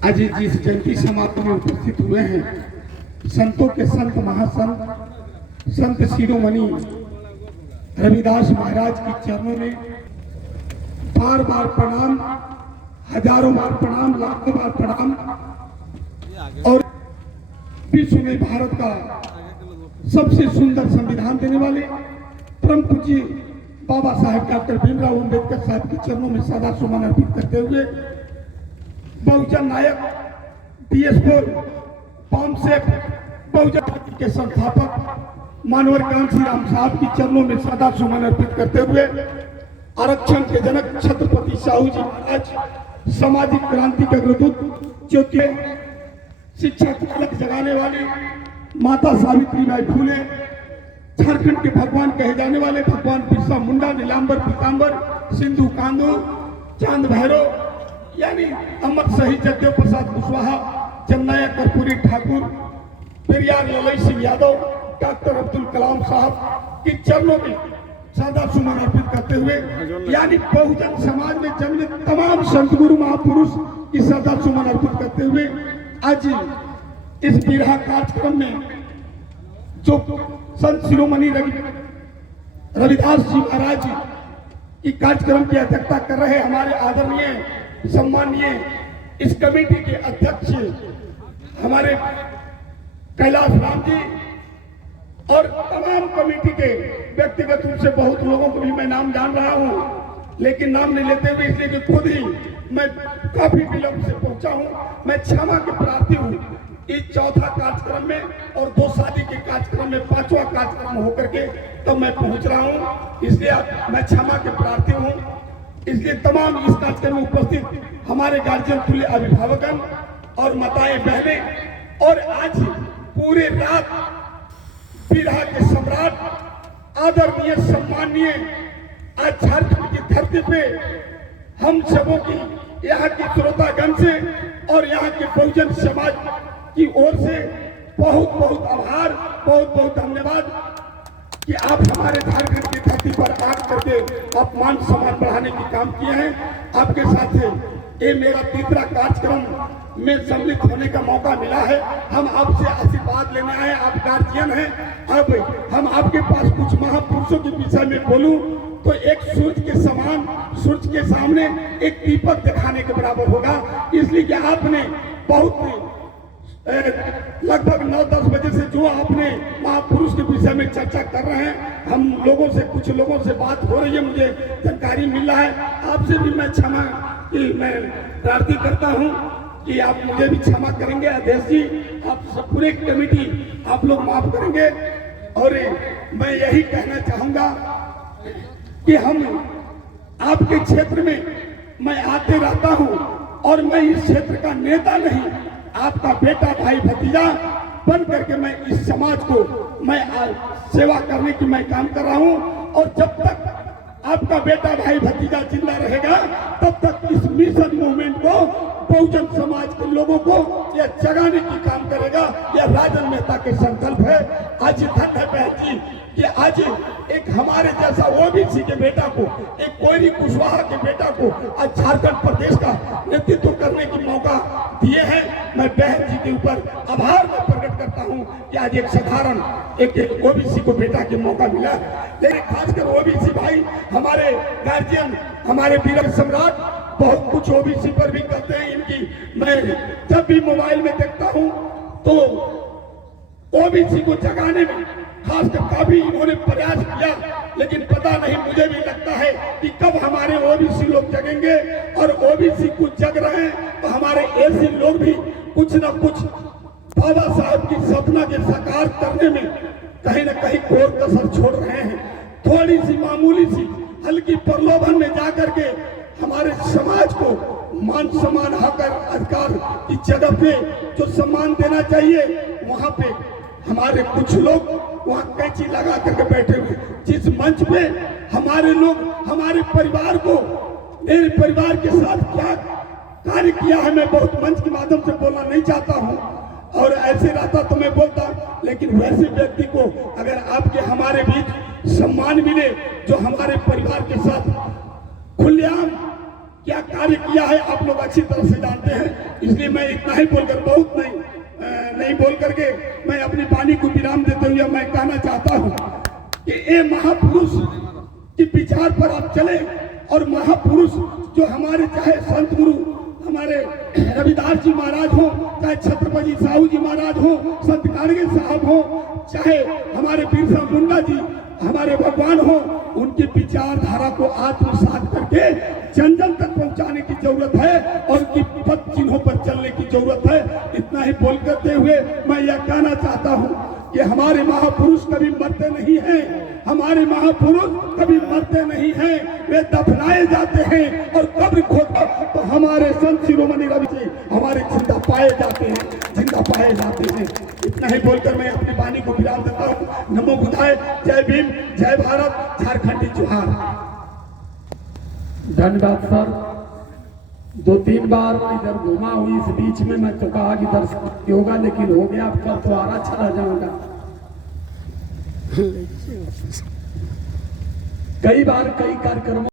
आज जिस जयंती समारोह में उपस्थित हुए हैं, संतों के संत महासंत संत शिरोमणि रविदास महाराज के चरणों में बार बार प्रणाम, हजारों बार प्रणाम, लाखों बार प्रणाम। और विश्व में भारत का सबसे सुंदर संविधान देने वाले परम पूज्य बाबा साहेब डॉक्टर भीमराव अम्बेडकर साहब के चरणों में सदा सुमन अर्पित करते हुए बहुजन नायक DS4 पामसेप बहुजन पार्टी के संस्थापक मानवर कांसी राम साहब के चरणों में सदा सुमन अर्पित करते हुए आरक्षण के जनक छत्रपति साहू जी महाराज, सामाजिक क्रांति के अग्रदूत, ज्योति शिक्षा की अलग जगाने वाली माता सावित्रीबाई फुले, झारखंड के भगवान कहे जाने वाले भगवान बिरसा मुंडा, नीलांबर पीतांबर, सिंधु कांदू, चांद भैरव यानी अमर शहीद जगदेव प्रसाद कुशवाहा, जननायक कर्पूरी ठाकुर, पेरियार ललई सिंह यादव, डॉक्टर अब्दुल कलाम साहब के चरणों में सदा सुमन अर्पित करते हुए यानी बहुजन समाज में जन्मे तमाम संत गुरु महापुरुष की सदा सुमन अर्पित करते हुए आज इस बिरहा कार्यक्रम में जो संत शिरोमणि रविदास जी महाराज जी की कार्यक्रम की अध्यक्षता कर रहे हमारे आदरणीय सम्मानीय इस कमेटी के अध्यक्ष हमारे कैलाश राम जी और तमाम कमेटी के व्यक्तिगत रूप से बहुत लोगों को भी मैं नाम जान रहा हूं, लेकिन नाम नहीं लेते हुए इसलिए कि खुद ही मैं काफी विलंब से पहुंचा हूं। मैं क्षमा के प्रार्थी हूं इस चौथा कार्यक्रम में और 2 शादी के कार्यक्रम में 5वां कार्यक्रम होकर के तब मैं पहुंच रहा हूं, इसलिए मैं क्षमा के प्रार्थी हूं। इसलिए तमाम इस कार्यक्रम में उपस्थित हमारे गार्जियन तुल्य अभिभावकन और माताएं बहनें और आज पूरे रात बिरहा के सम्राट आदरणीय सम्मानीय आज झारखंड की धरती पे हम सबों की यहाँ की श्रोतागण से और यहाँ के बहुजन समाज की ओर से बहुत बहुत आभार, बहुत बहुत धन्यवाद कि आप हमारे झारखंड की धरती पर आग करके आप मान सम्मान बढ़ाने की काम किए हैं। आपके साथ ये मेरा तीसरा कार्यक्रम में सम्मिलित होने का मौका मिला है। हम आपसे आशीर्वाद लेने आए, आप गार्जियन हैं। अब हम आपके पास कुछ महापुरुषों के विषय में बोलूं तो एक सूर्य के समान, सूर्य के सामने एक दीपक दिखाने के बराबर होगा, इसलिए कि आपने बहुत लगभग 9-10 बजे से जो आपने महापुरुष के विषय में चर्चा कर रहे हैं, हम लोगों से कुछ लोगों से बात हो रही है, मुझे जानकारी मिल रहा है। आपसे भी मैं क्षमा की मैं प्रार्थना करता हूं कि आप मुझे भी क्षमा करेंगे। अध्यक्ष जी, आप सब पूरे कमेटी आप लोग माफ करेंगे। और मैं यही कहना चाहूंगा कि हम आपके क्षेत्र में मैं आते रहता हूं और मैं इस क्षेत्र का नेता नहीं, आपका बेटा भाई भतीजा बन करके मैं इस समाज को मैं सेवा करने की मैं काम कर रहा हूं। और जब तक आपका बेटा भाई भतीजा जिंदा रहेगा तब तक इस मिशन मूवमेंट को बहुजन समाज के लोगों को यह जगाने की काम करेगा। यह राजन मेहता के संकल्प है। आज धन है बहन जी कि आज एक हमारे जैसा ओबीसी के बेटा को, एक कोयरी कुशवाहा के बेटा को आज झारखंड प्रदेश का नेतृत्व करने की मौका दिए हैं। मैं बहन जी के ऊपर आभार मैं प्रकट करता हूं कि आज एक साधारण एक ओबीसी को बेटा के मौका मिला। लेकिन खासकर ओबीसी भाई हमारे गार्जियन, हमारे वीर सम्राट बहुत कुछ ओबीसी पर भी कहते हैं। इनकी मैं जब भी मोबाइल में देखता हूं तो ओबीसी को जगाने में खासकर काफी इन्होंने प्रयास किया, लेकिन पता नहीं, मुझे भी लगता है कि कब हमारे ओबीसी लोग जगेंगे। और ओबीसी कुछ जग रहे हैं तो हमारे एसी लोग भी कुछ न कुछ बाबा साहब की सपना के साकार करने में कहीं न कहीं कोर कसर छोड़ रहे हैं। थोड़ी सी मामूली सी हल्की प्रलोभन में जाकर के हमारे समाज को मान सम्मान, हक अधिकार की जगह पे जो सम्मान देना चाहिए वहां पे हमारे कुछ लोग वहां कैंची लगा करके बैठे हुए। जिस मंच पे हमारे लोग हमारे परिवार को, मेरे परिवार के साथ क्या कार्य किया है, मैं बहुत मंच के माध्यम से बोलना नहीं चाहता हूं और ऐसे रहता तो मैं बोलता, लेकिन वैसे व्यक्ति को अगर आपके हमारे बीच सम्मान मिले जो हमारे परिवार के साथ खुलेआम क्या कार्य किया है आप लोग अच्छी तरह से जानते हैं। इसलिए मैं इतना ही बोलकर, बहुत नहीं बोल करके मैं अपनी वाणी को विराम देते हुए मैं कहना चाहता हूँ कि ये महापुरुष के विचार पर आप चले, और महापुरुष जो हमारे चाहे संत गुरु हमारे रविदास जी महाराज हो, चाहे छत्रपति साहू जी महाराज हो, संत कारगिल साहब हो, चाहे हमारे बिरसा मुंडा जी हमारे भगवान हो, उनकी विचारधारा को आत्मसात करके जन जन तक पहुंचाने की जरूरत है और उनकी पद चिन्हों पर चलने की जरूरत है। इतना ही बोल करते हुए मैं यह कहना चाहता हूं कि हमारे महापुरुष कभी मरते नहीं हैं, हमारे महापुरुष कभी मरते नहीं हैं, वे दफनाए जाते हैं और कब्र खोदो तो हमारे संत शिरोमणि रवि जी हमारे जिंदा पाए जाते हैं, जिंदा पाए जाते हैं। इतना ही बोलकर मैं अपनी वाणी को विराम देता हूँ। नमो बुद्धाय, जय भीम, जय भारत, झारखंडी जोहार। धन्यवाद सर। 2-3 बार इधर घुमा हुई, इस बीच में मैं तो कहा कि दर्शक होगा, लेकिन हो गया। आपका तो आरा चला जाऊंगा। कई बार कई कार्यक्रमों